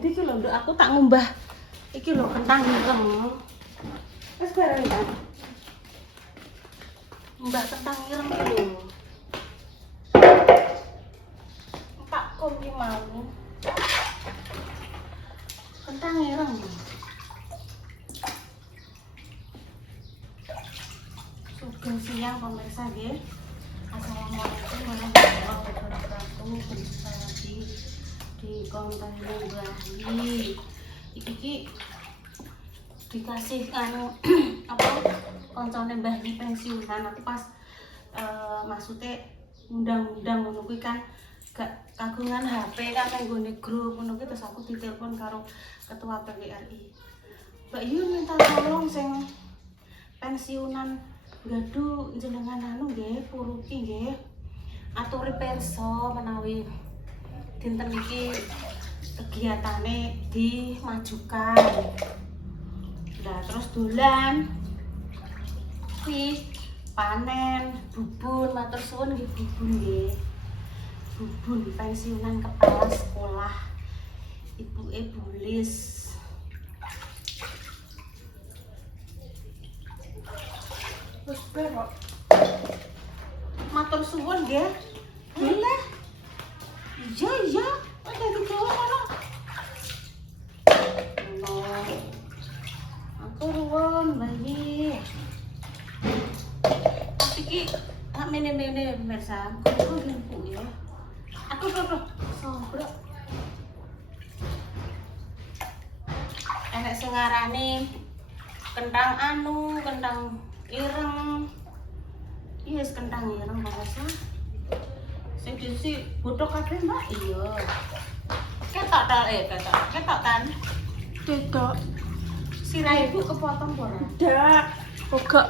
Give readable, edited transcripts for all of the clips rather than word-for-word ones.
ngendi iki lho, Nduk, aku tak ngumbah iki lho kentang ireng. Wis bareng ta. Mbah kentang ireng iki lho. Pak kom ki mau. Kentang ireng. Sugeng siang pemirsa nggih. Assalamualaikum warahmatullahi wabarakatuh. Berjumpa lagi di konten Mbah. Iki dikasih anu apa koncone Mbah Yi pensiunan. Aku pas maksudnya undang-undang ngono kuwi kan gak kagungan HP kan nang nggone grup ngono kuwi, terus aku ditelepon karo ketua PWRI. Mbak Yu minta tolong sing pensiunan gaduh jenengan anu nggih puruki nggih aturi perso menawi dinten iki kegiatane dimajukan. Nah terus dolan kuwi panen bubun, matur suwun nggih bubun nggih. Bubun pensiunan kepala sekolah ibuke bulis. Terus kok matur suwun nggih. Boleh. Iya, ada di bawah mana? Aku ruwon bayi. Iki tak mene-mene pemirsa. Aku gimpu ya. Aku tuh sobrok. Enek sing ngarani kentang anu, kentang ireng. Iya, kentang ireng pemirsa. Sing diisi bothok kabeh, Mbak. Iya. Ketok tan. Tidak. Sirah ibu kepotong ora? Tidak. Enggak.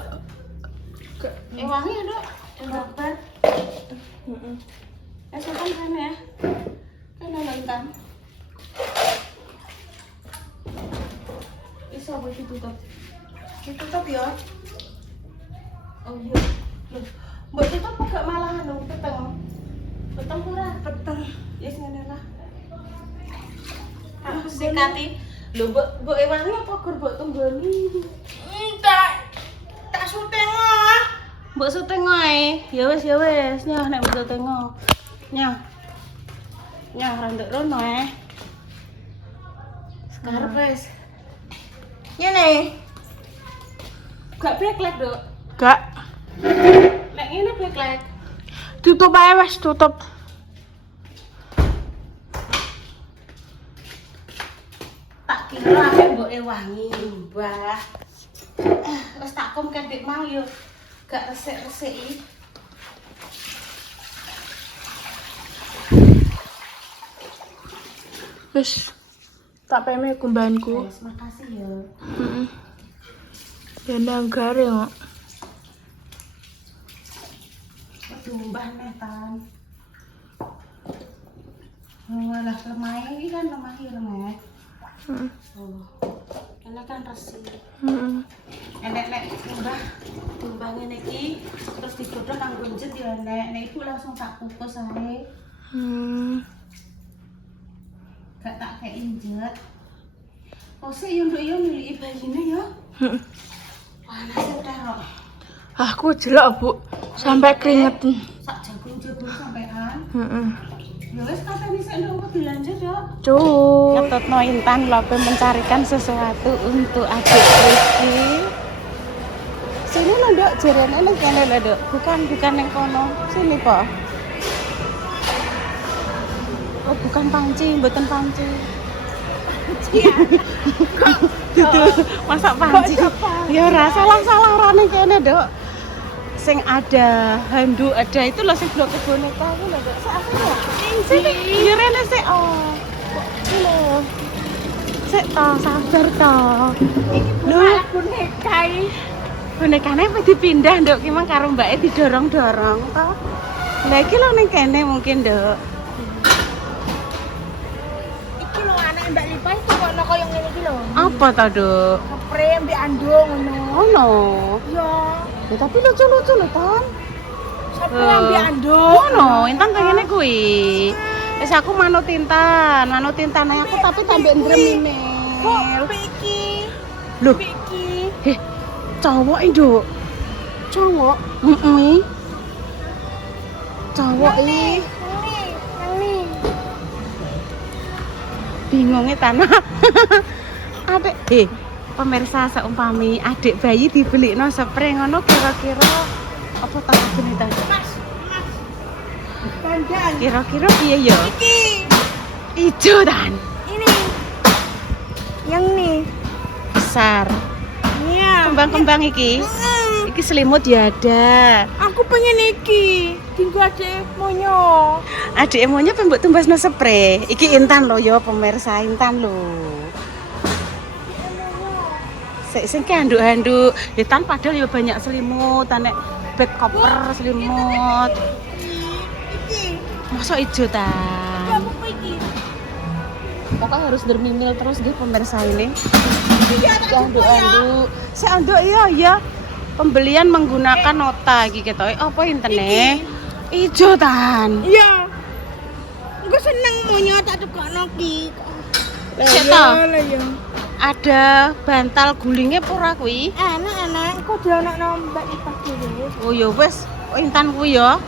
Wangi ya, Dok. Gambar. Heeh. Sopan kan ya? Kan nonton. Bisa buat ditutup. Ditutup ya. Oh iya. Loh, mbok tutup kok gak malah anu peteng. Peteng ora? Peteng. Yes ngene lah. Tak sikati. Lho, mbok ewangi apa gur mbok tunggoni? Tak syuting ah. Mbok syuting ae. Ya wis, nyah nek mbok syuting. Nyah. Nyah randek rono Sekarang wis. Ngene. Gak backlight, Dok. Enggak. Nek ngene backlight. Tutup aja mas, tutup. Tak kira ame mbok ewangi, Mbah. Wis tak kom kedhik mau yo gak resik-resiki. Wis. Tak peme kumbanku. Wis makasih ya. Heeh. Dendang garing kok. Mbah netan. Malah lemah iki kan lemah ireng. Heeh. Oh. Ini kan resi. Heeh. Nek mbah ngene iki terus digodhog kanggo njet ya nek ibu langsung tak kukus ae. Gak tak kei njet. Kok sik yo nduk yo miliki bayine ya? Heeh. Panase terok. Aku jelek, Bu. Sampai keringetan. Sak jagung-jagung sampean. Heeh. Ya wis kapan isuk nduk dilanjut ya. Cuk. Ngetutno Intan lope mencarikan sesuatu untuk adik Rizky. Sini lho, Dok, jarene nang kene lho, Dok. Bukan nang kono. Sini, Po. Oh, bukan panci, mboten panci. Iya. Masak panci. Ya ora salah rene kene, Dok. Sing ada handuk ada itu loh sing blok boneka itu loh, Dok. Sakjane. Sini, ya rene sik. Oh. Lho. Sik to, sabar to. Lho, boneka iki. Bonekane apa dipindah, Nduk? Ki mang karo mbake didorong-dorong to. Lah iki lho ning kene mungkin, Nduk. Iki lho anak Mbak Lipa itu kono koyo ngene iki lho. Apa to, Duk? Spray mbek andung ngono. Ono. Iya. Ya tapi lucu-lucu lho, Ton. Spray mbek andung. Ono, Intan kaya ngene kuwi. Wis aku manut tintan ae aku tapi tambah ndrem Kok Mil. iki? Loh, Iki. cowok Nduk. Cowok. Heeh. Cowok iki. Ini. Bingunge tanah. Apik. Pemirsa seumpami adik bayi dibelikno spray ngono kira-kira apa tak gene ta? Mas. Dandan. Kira-kira piye ya? Iki. Ijo tan. Ini. Yang nih. Besar. Iya. Kembang-kembang iki. Iki selimut ya ada. Aku pengen iki. Tinggu aja monyo. Adik emonya pembuk tumbasno spray. Iki Intan lho ya pemirsa Intan lho. Sing ki handuk-handuk. Intan padahal ya banyak selimut, nek bed koper selimut. Iki. Masa ijo ta? Apa iki? Pokoknya harus dermimil terus nggih pemirsa ini. Iya, Anduk-anduk. Anduk iya. Pembelian menggunakan nota iki ketoke. Apa intene? Ijo tan. Iya. Aku seneng monyo tak tukokno ki. Sik ta? Lah ya. Ada bantal gulingnya pura kuwi. Enak. Kok dionokno Mbak Ipas dhewe. Oh ya wis, Intan kuwi ya.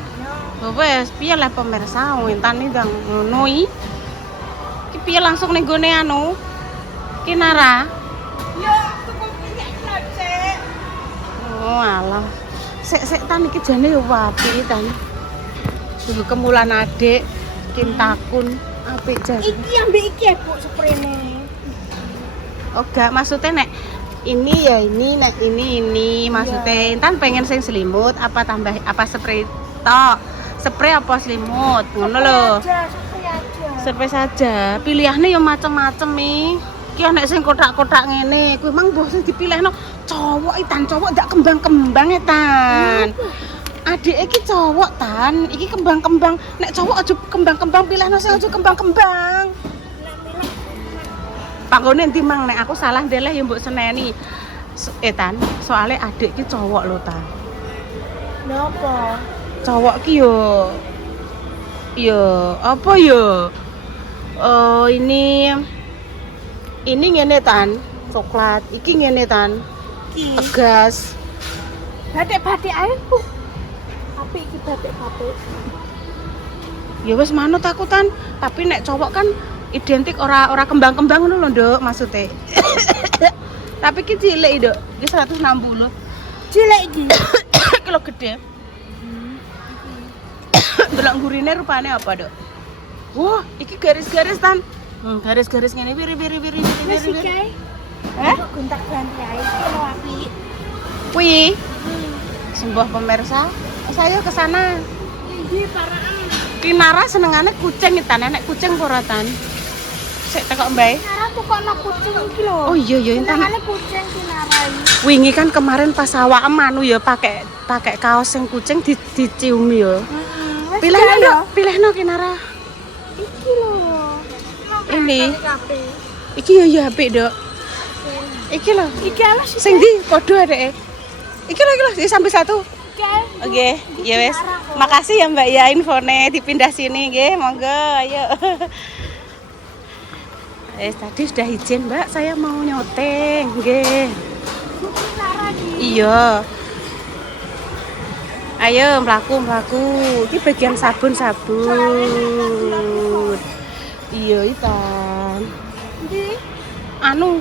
Oh wis, piye lah pemirsa, Intan iki ndang ngono iki. Ki piye langsung ning gone anu? Kinara. Yo, tuku minyak klocek. Oh alah. Sik tan iki jane yo apik tan. Tunggu kemulan adik, kintakun apik jan. Iki ambek iki Bu sprene. Oh gak maksudnya nek ini ya ini nek ini maksudnya Intan pengen sing selimut apa tambah apa spray tok. Spray apa selimut? Ngono lho. Spray saja. Pilihannya ya macam-macam nih. Ki nek sing kotak-kotak ngene, kuwi mang mbok sing dipilihno cowok Tan, cowok ndak kembang-kembang Tan. Adik iki cowok Tan, iki kembang-kembang. Nek cowok aja kembang-kembang pilihno sing aja kembang-kembang. Panggone ndi mang nek aku salah ndeleh ya mbok seneni. Tan, soalnya adik ki cowok lho Tan. Napa? Cowok ki yo apa yo? Oh, ini ngene Tan, coklat. Iki ngene Tan. Iki. Tegas. Batik-batik ae, Bu. Apik iki batik-batik. Ya wis manut aku Tan, tapi nek cowok kan identik ora kembang-kembang ngono lho, Nduk, maksudnya. Tapi ki cilik, Nduk. Iki 160. Cilik iki. Kilo gede. Delok gurine rupane apa, Nduk? Wah, iki garis-garis Tan. Garis-garis ngene wiri. Wis iki ae. Gontak-ganti ae iki lho apik. Kuwi sembuh pemirsa. Saya ke sana. Iki paraan. Kinara senengane kucing Tan, nek kucing apa ora Tan? Sik tekok Mbak. Kinara tukokno kucing iki lho. Oh iya Intan. Senengane kucing Kinara iki. Wingi kan kemarin pas awakem anu ya pakai kaos sing kucing dicium ya. Pilihno Nduk, pilihno Kinara. Iki lho. Ini. Iki ya apik, Nduk. Iki lho. Iki alas Sing ndi padha adeke. Iki lho sampai satu. iki. Oke, ya wes. Makasih ya Mbak ya infone dipindah sini nggih, monggo ayo. Tadi sudah izin Mbak, saya mau nyoteng nggih. Iya. Ayo mlaku. Iki bagian sabun. Iya, Tan. Ndi? Anu.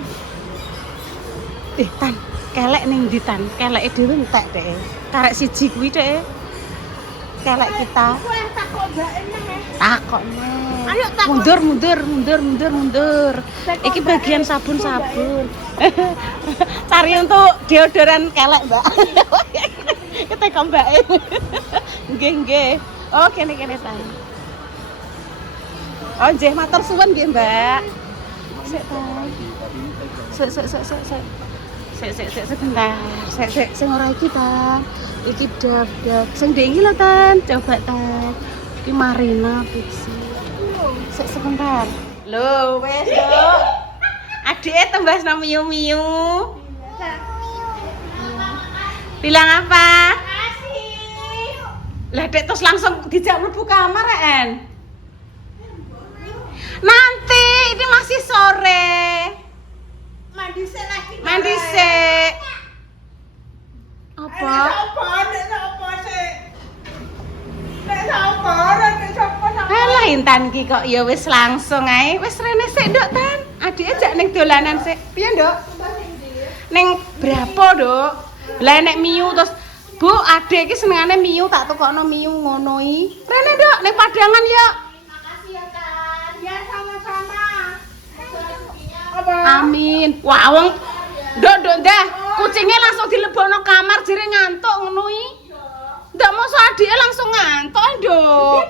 Tan, kelek ning ndi Tan? Keleke dhewe entek dhek. Karek siji kuwi dhek. Kelek kita. Kowe takok mbake nang. Takok neh. Ayo takok. Mundur. Iki bagian sabun. Cari untuk deodoran kelek, Mbak. Kita kok mbake. Nggih. Oh, kene Tan. Oh, nggih matur suwun nggih, Mbak. Sik Tan. Sik sebentar. Sing ora iki Tan. Iki dak. Sing ndek iki lho Tan. Coba Tan. Iki Marina Pixi. Sik sebentar. Lho, wes, Dok. Adike tembasno miu-miu. Bilang apa? Lah Dek terus langsung dijak mlebu kamar En. Nanti, ini masih sore. Mandi sik lagi. Mandi sik. Apa? Alah Intan ki kok ya wis langsung ae. Wis rene sik nduk Tan. Adike jak ning dolanan sik. Piye nduk? Ning berapa nduk? Lah nek miu terus Bu, adik iki senengane miu tak tukokno miu ngono i. Rene nduk ning Padangan ya. Makasih ya, Tan. Ya, sama-sama. Amin. Wah, wong nduk dah. Kucingnya langsung dilebokno kamar jere ngantuk ngono i. Ndak mau adike langsung ngantuk, Nduk.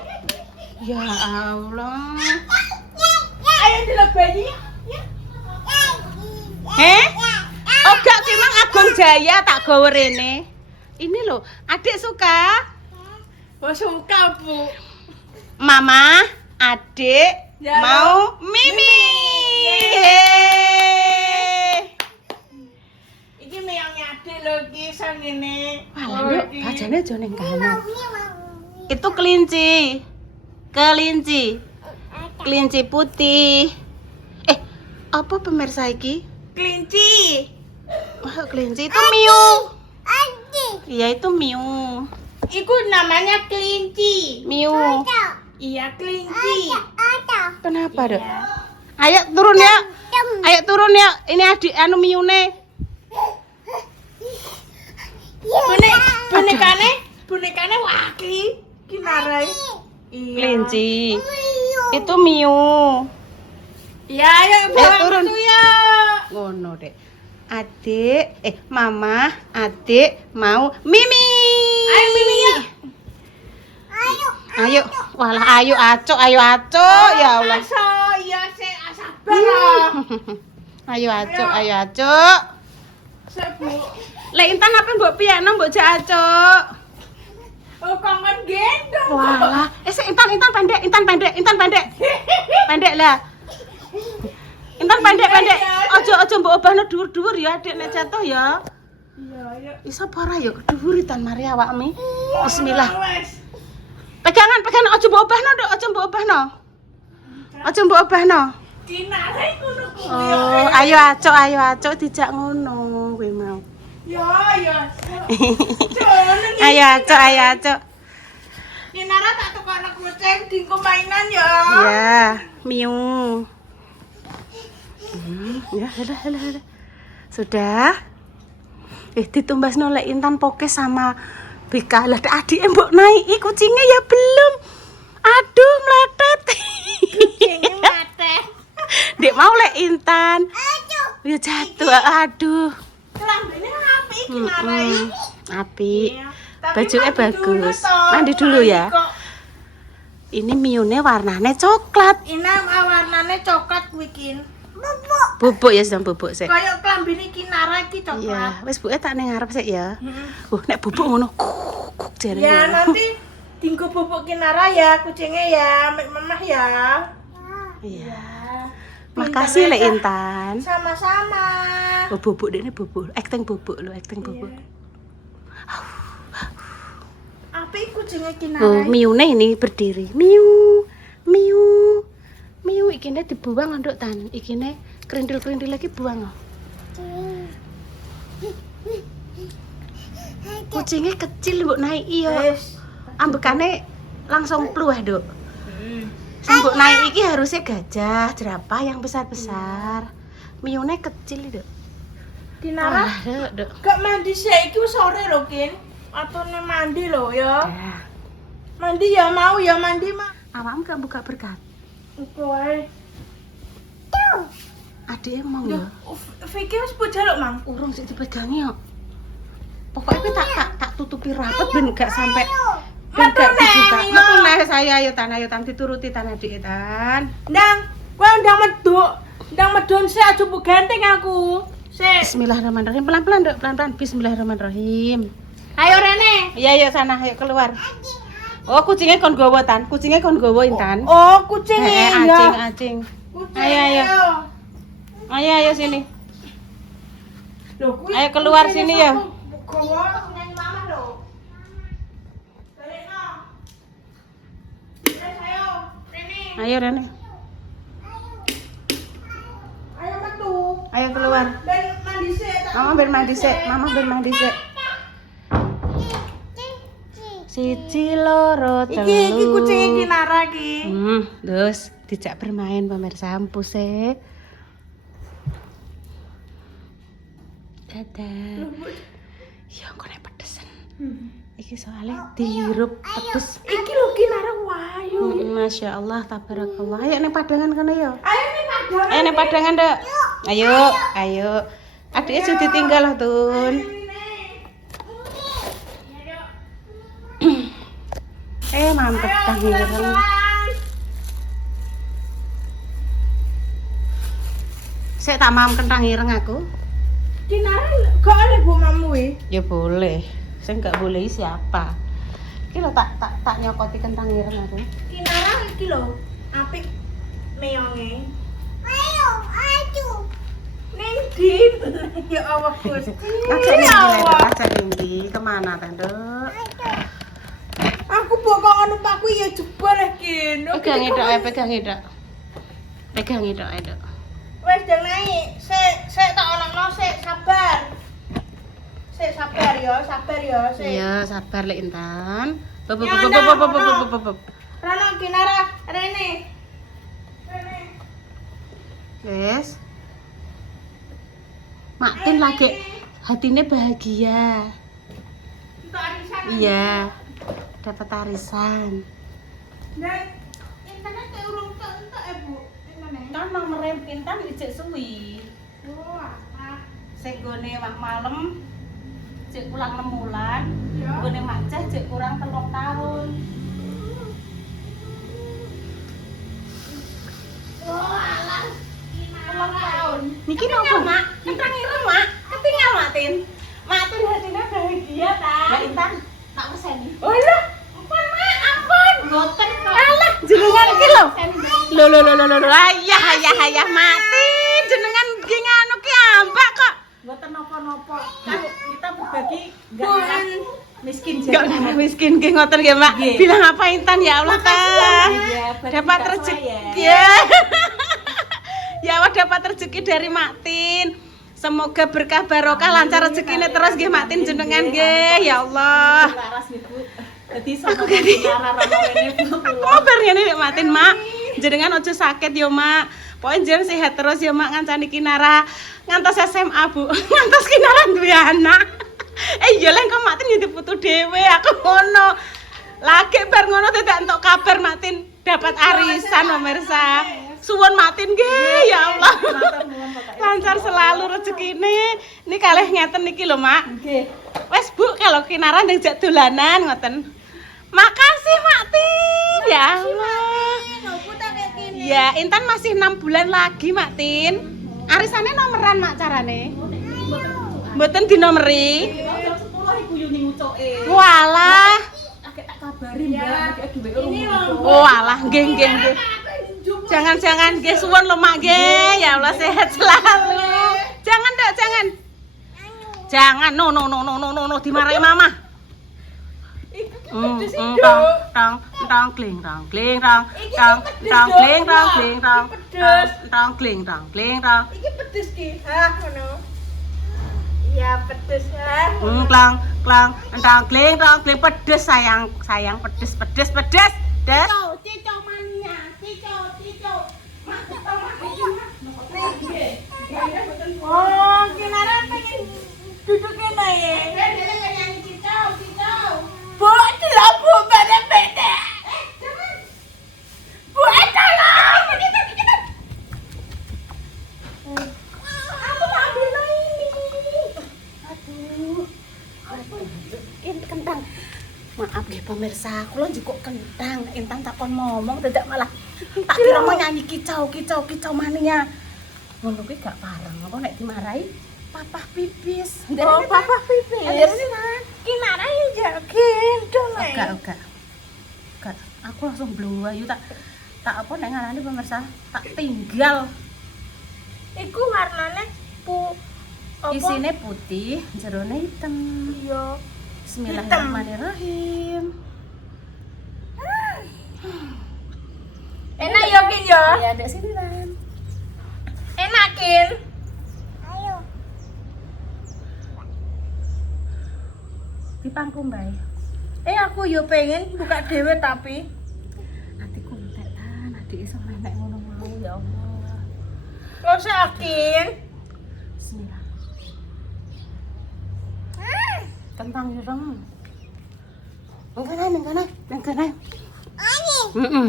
Ya Allah. Ayo dilebani. Oh gak ki mang Agung Jaya tak gawe rene. Ini loh, adik suka? Oh, suka, Bu. Mama, adik Ya, mau Mimi. Iki meyangnya adik lho iki sang ngene. Walah, Nduk, bajane aja ning kamar. Itu kelinci. Kelinci putih. Apa pemirsa iki? Kelinci. Oh, kelinci itu miu. Iya, itu miu. Iku namanya kelinci. Miu. Iya, kelinci. Kenapa, Dok? Ayo turun ya. Ayo turun ya. Ini adik anu miune. Bonekane waki. Kinarai. Iya. Kelinci. Itu miu. Ya, ayo turun. bantu ya. Ngono, Dek. Mama, adik mau Mimi. Ayo Mimi ya. Ayo. Walah ayo acuk, ya Allah. Aso, iya sik sabar. Ayo acuk. Sebu. Lek Intan apa mbok piano mbok jak acuk. Oh, kangen gendong. Walah, sik Intan pendek. Pendek lah. Intan pendek. Ojo mbok obahno dhuwur-dhuwur ya, Adik nek jatuh ya. Iya. Iso para ya dhuwur Intan mari awakmu. Bismillah. Wes. Pegangan ojo mbok obahno, Nduk, ojo mbok obahno. Kinarai ngono kuwi. Oh, ayo acuk dijak ngono kuwi mau. Ya. Ayo acuk. Kinara tak tukokno kucing dingko mainan ya. Ya, miu. Ya, halah. Sudah. Ditumbasno lek Intan poke sama BK. Lah adike mbok naiki kucingnya ya belum. Aduh, meletet. Kucingnya mate. Dek mau lek Intan. Ya jatuh. Aduh. Kelambine apik Kinarai. Apik. Iya. Bajunya Tapi mandi dulu, bagus. toh. Mandi dulu ya. Kok Ini miune warnanya coklat. Ina warnane coklat kuwi kin. Bubuk ya, sedang bubuk sik. Kayak klambine Kinara iki coklat. Iya, wis buke tak ning ngarep sik ya. Heeh. Nek bubuk ngono kuk jare. Ya nanti dinggo bubuk Kinara ya kucingnya ya, Mek Mamah ya. Iya. Makasih lek Intan. Sama-sama. Oh, bubuk dekne bubuk. Acting bubuk lho, acting bubuk. Apa kucingnya Oh, Kinara? miune ini berdiri. Miu. Ikine dibuang nduk Tan. Ikine kerindil-kerindil lagi buang. Kucingnya kecil mbok naiki ya. Ambekane langsung pluweh, Nduk. Sing mbok naiki iki harusnya gajah, jerapah yang besar-besar. Miune kecil, Nduk. Kinara Nduk. gak mandi sih, iki wis sore lho Kin. Atune mandi lho ya. Mandi ya mau ya mandi mah. Awakmu gak buka berkat. Engko wae. Adike mau ya. Vicky wis pujaluk, Mang. Urung sik dipegangi kok. Pokoknya kuwi tak tutupi rapet ben gak sampai ben gak dibuka. Metu neh saya ayo Tan dituruti Tan adik Tan. Ndang, kowe ndang medun sik aja mbok ganteng aku. Sik. Bismillahirrahmanirrahim. Pelan-pelan, Nduk, pelan-pelan. Bismillahirrahmanirrahim. Ayo Rene. Iya sana, ayo keluar. Oh, kucingnya kon gowo Tan. Kucingnya kon gowo Intan. Oh, kucingnya ya. Acing. Kucing, Ayo sini. Loh, kuwi Ayo keluar sini ya. Gowo nang mama lho. Rene. Ayo, Rene. Ayo Rene. Ayo keluar. Ben mandi sik. Mama ben mandi sik. Mama ben mandi sik. Siji loro telu. Iki kucing Kinara iki. Terus dijak bermain pemirsa ampus sih. Dadah. Ya kok nek pedesen. Iki soalnya dihirup pedes. Iki lho Kinara wayu. Masya Allah, tabarakallah. Ayo ning padangan kono ya. Ayo nih padang. Ayo ning padangan, Dek. Ayo, ayo. Adiknya sudah ditinggal loh, Tun. Mantep dah ngireng. Saya tak mau kentang ireng aku. Kinara kok oleh bu mamu Ya boleh. Saya nggak boleh siapa. Iki lo tak nyokoti kentang ireng aku. Kinara iki lho apik meonge. Ning ndi? Ya Allah Gusti. Ajak ning ndi, ajak ning ndi? Kemana, Tante? Aku bokong numpak kuwi ya jebol iki. Pegang itu. Pegang itu. Wes jeng naik. Sik tak olokno sik sabar. Sik sabar ya, sik. Iya, sabar Lek Intan. Rano Kinara rene. Wes. Makin lagi hatinya bahagia. Untuk arisan. Iya. Dapat arisan. Dan internet kayak urung entek Bu. Internet. Kan nomor Intan ijek suwi. Wah. Sing gone mak malam jek pulang 6 bulan. Ya. Gone mak ceh jek kurang 3 tahun. Alah. 3 tahun. Niki nopo, Mak? Kentang ireng, Mak. Ketinggal Matin. Matin hatinya bahagia ta. Ya Intan, tak perseni. Oh lah. Ampun, Mak. Ampun. Boten kok. Alah, jenengan iki lho. Lho. Ayah Matin, jenengan iki nganu ki ambak kok. Mboten napa-napa. Kan kita berbagi Bukan. miskin Enggak miskin ki ngoten nggih, Mak. Bilang apa Intan ya Allah ta. Dapat rezeki. Ya. Ya Allah dapat rezeki dari Matin. Semoga berkah barokah lancar rezekinya terus nggih Matin jenengan nggih. Ya Allah. laras nih Bu. Dadi sama cara rene Bu. Aku bar ngene Mek Matin, Mak. Jenengan aja sakit yo, Mak. Pokoke jenengan sehat terus yo, Mak. Ngancani Kinara ngantos SMA, Bu. Ngantos Kinara duwe anak. Iya lek kok Matin yo diputu dhewe, aku ngono. Lagi bar ngono dadak entuk kabar Matin dapat arisan pemirsa. Suwun Matin nggih, ya Allah. Lancar selalu rezekine. Ini kalih ngeten niki lho, Mak. Nggih. Wes Bu, kalau Kinara njak dolanan ngoten. Makasih Matin. Ya Allah. Ya, Intan masih 6 bulan lagi, Matin. Arisannya nomeran, Mak, carane. Mboten dinomeri. Jam 10 iku Yuni ngucoke. Walah. Akeh tak kabari Mbak, akeh dhuwit urung. Oh, alah, nggih. Jangan nggih suwun lho, Mak, nggih. Ya Allah sehat selalu. Jangan, Dek, jangan. Jangan, no, dimarahi Mama. Iki pedes ki. Hah, ngono. Iya, pedes ya. Pedes sayang, pedes. Des. Cico mania, cico. Oh, Kinara pengen duduk kene ya. Cico. Bu, tidak Bu, beda. Jangan. Bu, tolong. Aku mau ambil ini. Ini kentang. Maaf nggih pemirsa, kula njukuk kentang. Intan takon ngomong dadak malah tak kira mau nyanyi kicau mania. Ngono kuwi gak pareng. Apa nek dimarahi papah pipis. Oh, papa pipis. Kinara ya jagen dong. Enggak. Aku langsung bluwayu tak apa nek ngarani pemirsa, tak tinggal. Iku warnane apa? Isine putih, jerone hitam. Iya. Bismillahirrahmanirrahim. Enak ya Kin ya? Ya ada sini Lan. Enak Kin. pangku Mbak. Aku yo pengen buka dhewe tapi Adikku entek kan, adik iso menek ngono mau ya Allah. lo yakin? Bismillah. Kentang ireng. Mengkene. Heeh.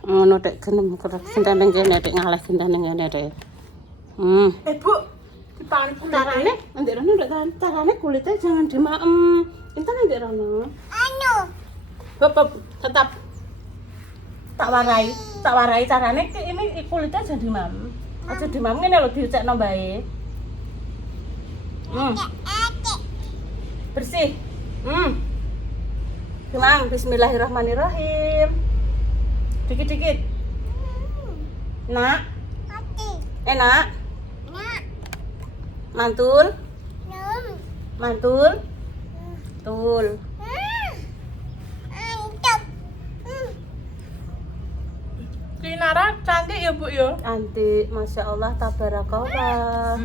Ngono tek genem kentang ning kene tek ngalah kentang ning kene tek. Bu, dipangan Carane ndek rono ndek carane kulitnya jangan dimaem. Kentang ndek rono. Beb, tetap tak warai carane ini kulitnya jangan dimaem. Aja dimaem ngene lho diucekno bae. Bersih. Kemang, bismillahirrahmanirrahim. Dikit-dikit. Nak. Enak. Mantul. Tul. Kinara cantik ya Bu ya. Cantik, masya Allah, tabarakallah.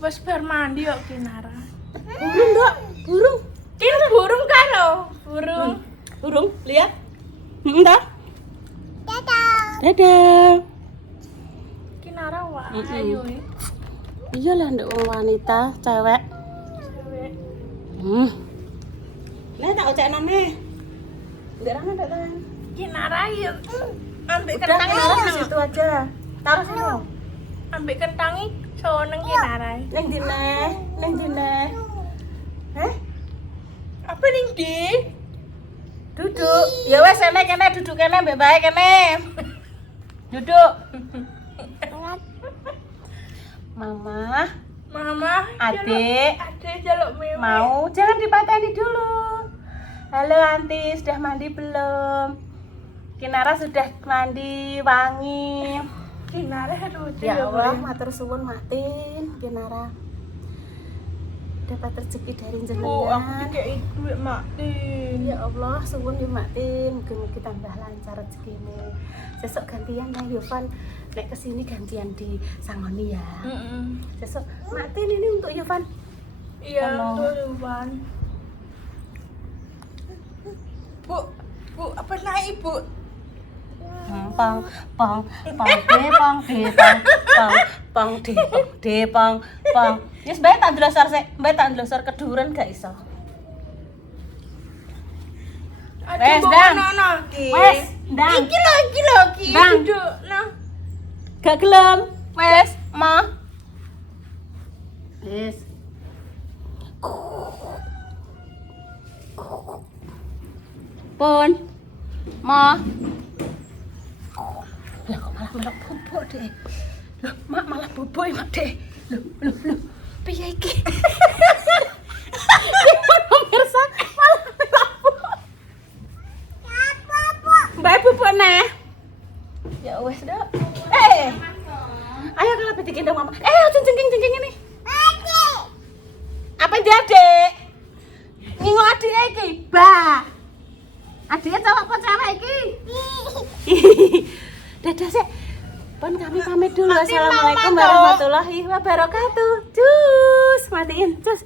Wes bar mandi kok Kinara. Burung dok, burung. Kin burung kan lo? Burung. Lihat. Entar. Dadah. Kinara wah ayo Iya lah, ndek wong wanita, cewek. Nih tak ucapno nih. Ndek rana ndek kan. Kinara ya. Ambek Udah, kentang taruh situ aja. Taruh situ. ambek kentangi seneng Kinara. Neng dine. Apa ning di? Duduk. Ya wes kene duduk kene mbek bae kene. Duduk. Mama, Adik. Adik jaluk meme. mau jangan dipateni dulu. Halo Anti, sudah mandi belum? Kinara sudah mandi, wangi. Kinara lucu Ya Allah, Bu. matur suwun matin Kinara. Dapat rezeki dari Bu, aku jenengan. dikei duit Maktin. Ya Allah, suwun ya Matin, mugi-mugi tambah lancar rezekimu. Sesuk gantian ya Yovan, nek kesini gantian di Sangoni ya. Sesuk Matin ini untuk Yovan. Iya, Tolong. betul Yuvan. Bu, apa naik Bu? Pang de pang. Yes, bae tak ndlosor sik, bae tak ndlosor keduren gak iso. Wes, Dang. Wes, Dang. Iki lho, Ki. Dang. Duduk, nah. Gak gelem. Wes, Ma. Wes. Pun. Ma. Lah kok malah melok bubuk deh. Loh, Mak malah bubuk Mak deh. Loh. Piye iki? Pemirsa, malah melok bubuk. Mbak bubuk neh. Ya wes, Dok. Ayo kalau bikin dong Mama. Cengking ini. Apa dia, Dek? Ngingo adike iki, Ba. Adiknya cowok apa cewek iki? Dadah sih. Pun kami pamit dulu. Assalamualaikum warahmatullahi wabarakatuh. Cus, matiin. Cus.